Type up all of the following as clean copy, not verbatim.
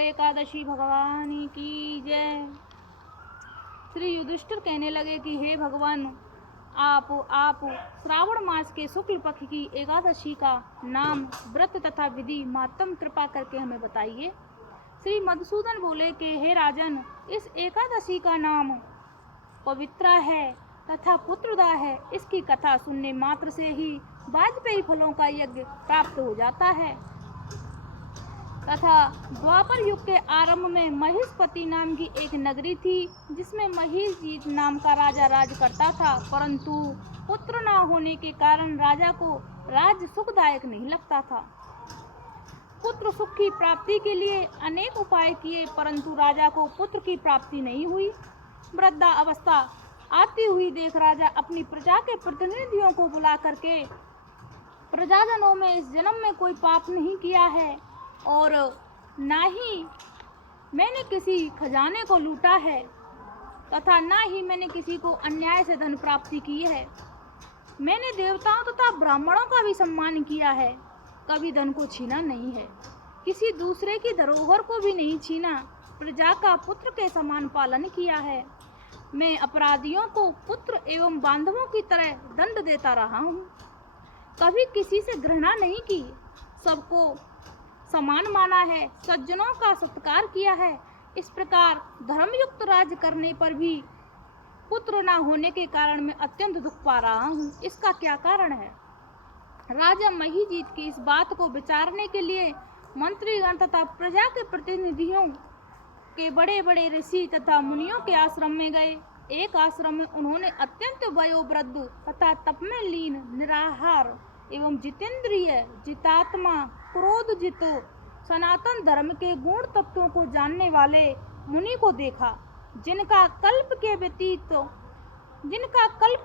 एकादशी भगवान की जय। श्री युधिष्ठिर कहने लगे कि हे भगवान, आप श्रावण मास के शुक्ल पक्ष की एकादशी का नाम, व्रत तथा विधि मातम कृपा करके हमें बताइए। श्री मधुसूदन बोले कि हे राजन, इस एकादशी का नाम पवित्रा है तथा पुत्रदा है। इसकी कथा सुनने मात्र से ही वाजपेयी फलों का यज्ञ प्राप्त हो जाता है तथा द्वापर युग के आरंभ में महिषपति नाम की एक नगरी थी, जिसमें महिषजीत नाम का राजा राज करता था। परंतु पुत्र न होने के कारण राजा को राज्य सुखदायक नहीं लगता था। पुत्र सुख की प्राप्ति के लिए अनेक उपाय किए, परंतु राजा को पुत्र की प्राप्ति नहीं हुई। वृद्धा अवस्था आती हुई देख राजा अपनी प्रजा के प्रतिनिधियों को बुला करके, प्रजाजनों में इस जन्म में कोई पाप नहीं किया है और ना ही मैंने किसी खजाने को लूटा है तथा ना ही मैंने किसी को अन्याय से धन प्राप्ति की है। मैंने देवताओं तथा ब्राह्मणों का भी सम्मान किया है, कभी धन को छीना नहीं है, किसी दूसरे की धरोहर को भी नहीं छीना, प्रजा का पुत्र के समान पालन किया है। मैं अपराधियों को पुत्र एवं बांधवों की तरह दंड देता रहा हूँ, कभी किसी से घृणा नहीं की, सबको समान माना है, सज्जनों का सत्कार किया है। इस प्रकार धर्मयुक्त राज्य करने पर भी पुत्र न होने के कारण मैं अत्यंत दुख पा रहा हूँ। इसका क्या कारण है? राजा महिजीत की इस बात को विचारने के लिए मंत्रीगण तथा प्रजा के प्रतिनिधियों के बड़े बड़े ऋषि तथा मुनियों के आश्रम में गए। एक आश्रम में उन्होंने अत्यंत वयोवृद्ध तथा तप में लीन, निराहार एवं जितेंद्रिय, जितात्मा, क्रोधजित, सनातन धर्म के गुण तत्वों को जानने वाले मुनि को देखा, जिनका कल्प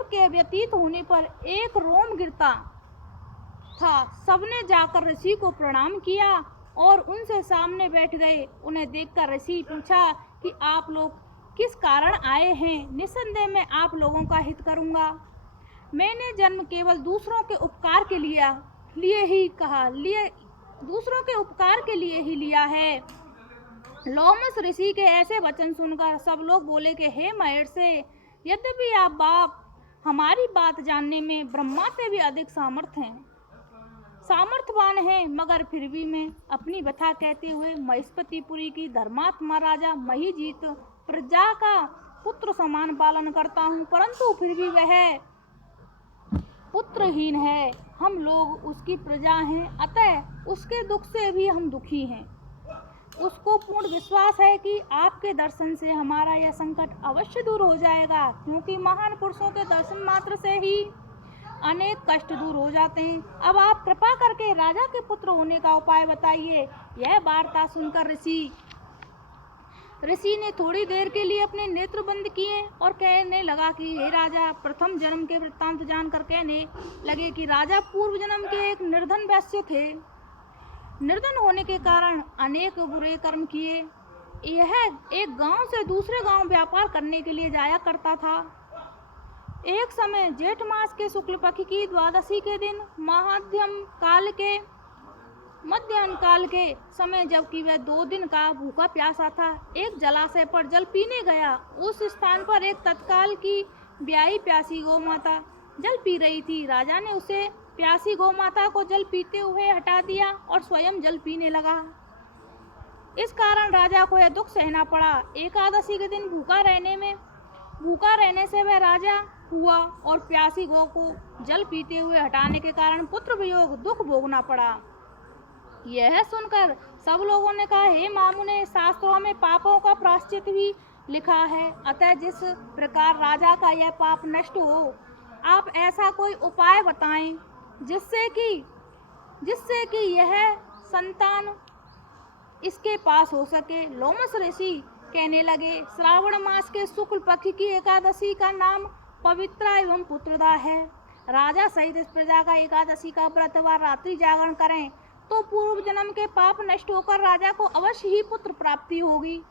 के व्यतीत होने पर एक रोम गिरता था। सबने जाकर ऋषि को प्रणाम किया और उनसे सामने बैठ गए। उन्हें देखकर ऋषि पूछा कि आप लोग किस कारण आए हैं? निस्संदेह मैं आप लोगों का हित करूंगा। मैंने जन्म केवल दूसरों के उपकार के लिए लिया है। लोमस ऋषि के ऐसे वचन सुनकर सब लोग बोले कि हे महर्षि, यद्यपि आप हमारी बात जानने में ब्रह्मा से भी अधिक सामर्थ्यवान हैं, मगर फिर भी मैं अपनी व्यथा कहते हुए महिषपतिपुरी की धर्मात्मा राजा महिजीत प्रजा का पुत्र समान पालन करता हूँ, परंतु फिर भी वह पुत्रहीन है। हम लोग उसकी प्रजा हैं, अतः उसके दुख से भी हम दुखी हैं। उसको पूर्ण विश्वास है कि आपके दर्शन से हमारा यह संकट अवश्य दूर हो जाएगा, क्योंकि महान पुरुषों के दर्शन मात्र से ही अनेक कष्ट दूर हो जाते हैं। अब आप कृपा करके राजा के पुत्र होने का उपाय बताइए। यह वार्ता सुनकर ऋषि ने थोड़ी देर के लिए अपने नेत्र बंद किए और कहने लगा कि हे राजा, प्रथम जन्म के वृत्तांत जानकर कहने लगे कि राजा पूर्व जन्म के एक निर्धन वैश्य थे। निर्धन होने के कारण अनेक बुरे कर्म किए। यह एक गांव से दूसरे गांव व्यापार करने के लिए जाया करता था। एक समय जेठ मास के शुक्ल पक्ष की द्वादशी के दिन मध्याह्न काल के समय, जबकि वह 2 दिन का भूखा प्यासा था, एक जलाशय पर जल पीने गया। उस स्थान पर एक तत्काल की ब्याही प्यासी गौ माता जल पी रही थी। राजा ने उसे प्यासी गौ माता को जल पीते हुए हटा दिया और स्वयं जल पीने लगा। इस कारण राजा को यह दुख सहना पड़ा। एकादशी के दिन भूखा रहने से वह राजा हुआ और प्यासी गौ को जल पीते हुए हटाने के कारण पुत्र वियोग दुख भोगना पड़ा। यह सुनकर सब लोगों ने कहा, हे मामुने, शास्त्रों में पापों का प्रायश्चित भी लिखा है, अतः जिस प्रकार राजा का यह पाप नष्ट हो, आप ऐसा कोई उपाय बताएं जिससे कि यह संतान इसके पास हो सके। लोमस ऋषि कहने लगे, श्रावण मास के शुक्ल पक्ष की एकादशी का नाम पवित्रा एवं पुत्रदा है। राजा सहित इस प्रजा का एकादशी का व्रत व रात्रि जागरण करें तो पूर्व जन्म के पाप नष्ट होकर राजा को अवश्य ही पुत्र प्राप्ति होगी।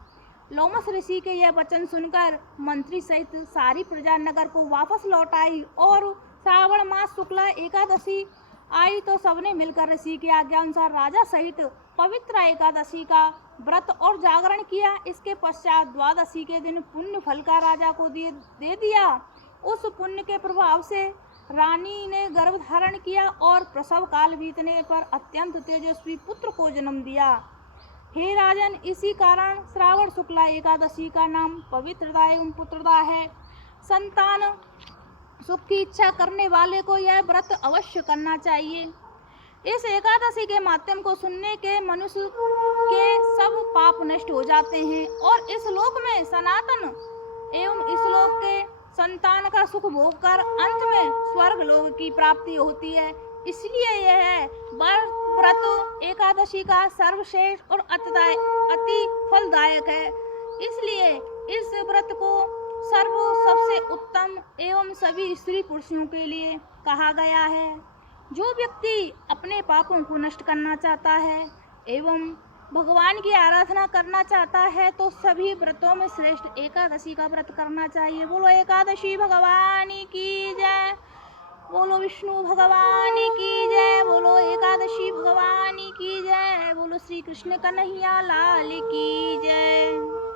लोमस ऋषि के यह वचन सुनकर मंत्री सहित सारी प्रजा नगर को वापस लौट आई और श्रावण मास शुक्ला एकादशी आई तो सबने मिलकर ऋषि की आज्ञा अनुसार राजा सहित पवित्र एकादशी का व्रत और जागरण किया। इसके पश्चात द्वादशी के दिन पुण्य फल का राजा को दे दिया। उस पुण्य के प्रभाव से रानी ने गर्भ धारण किया और प्रसव काल बीतने पर अत्यंत तेजस्वी पुत्र को जन्म दिया। हे राजन, इसी कारण श्रावण शुक्ला एकादशी का नाम पवित्रता एवं पुत्रदा है। संतान सुख की इच्छा करने वाले को यह व्रत अवश्य करना चाहिए। इस एकादशी के माध्यम को सुनने के मनुष्य के सब पाप नष्ट हो जाते हैं और इस लोक में सनातन एवं इस लोक के संतान का सुख भोग कर अंत में स्वर्ग लोक की प्राप्ति होती है। इसलिए यह व्रत एकादशी का सर्वश्रेष्ठ और अति फलदायक है। इसलिए इस व्रत को सबसे उत्तम एवं सभी स्त्री पुरुषों के लिए कहा गया है। जो व्यक्ति अपने पापों को नष्ट करना चाहता है एवं भगवान की आराधना करना चाहता है तो सभी व्रतों में श्रेष्ठ एकादशी का व्रत करना चाहिए। बोलो एकादशी भगवान की जय, बोलो विष्णु भगवान की जय, बोलो एकादशी भगवान की जय, बोलो श्री कृष्ण कन्हैया लाल की जय।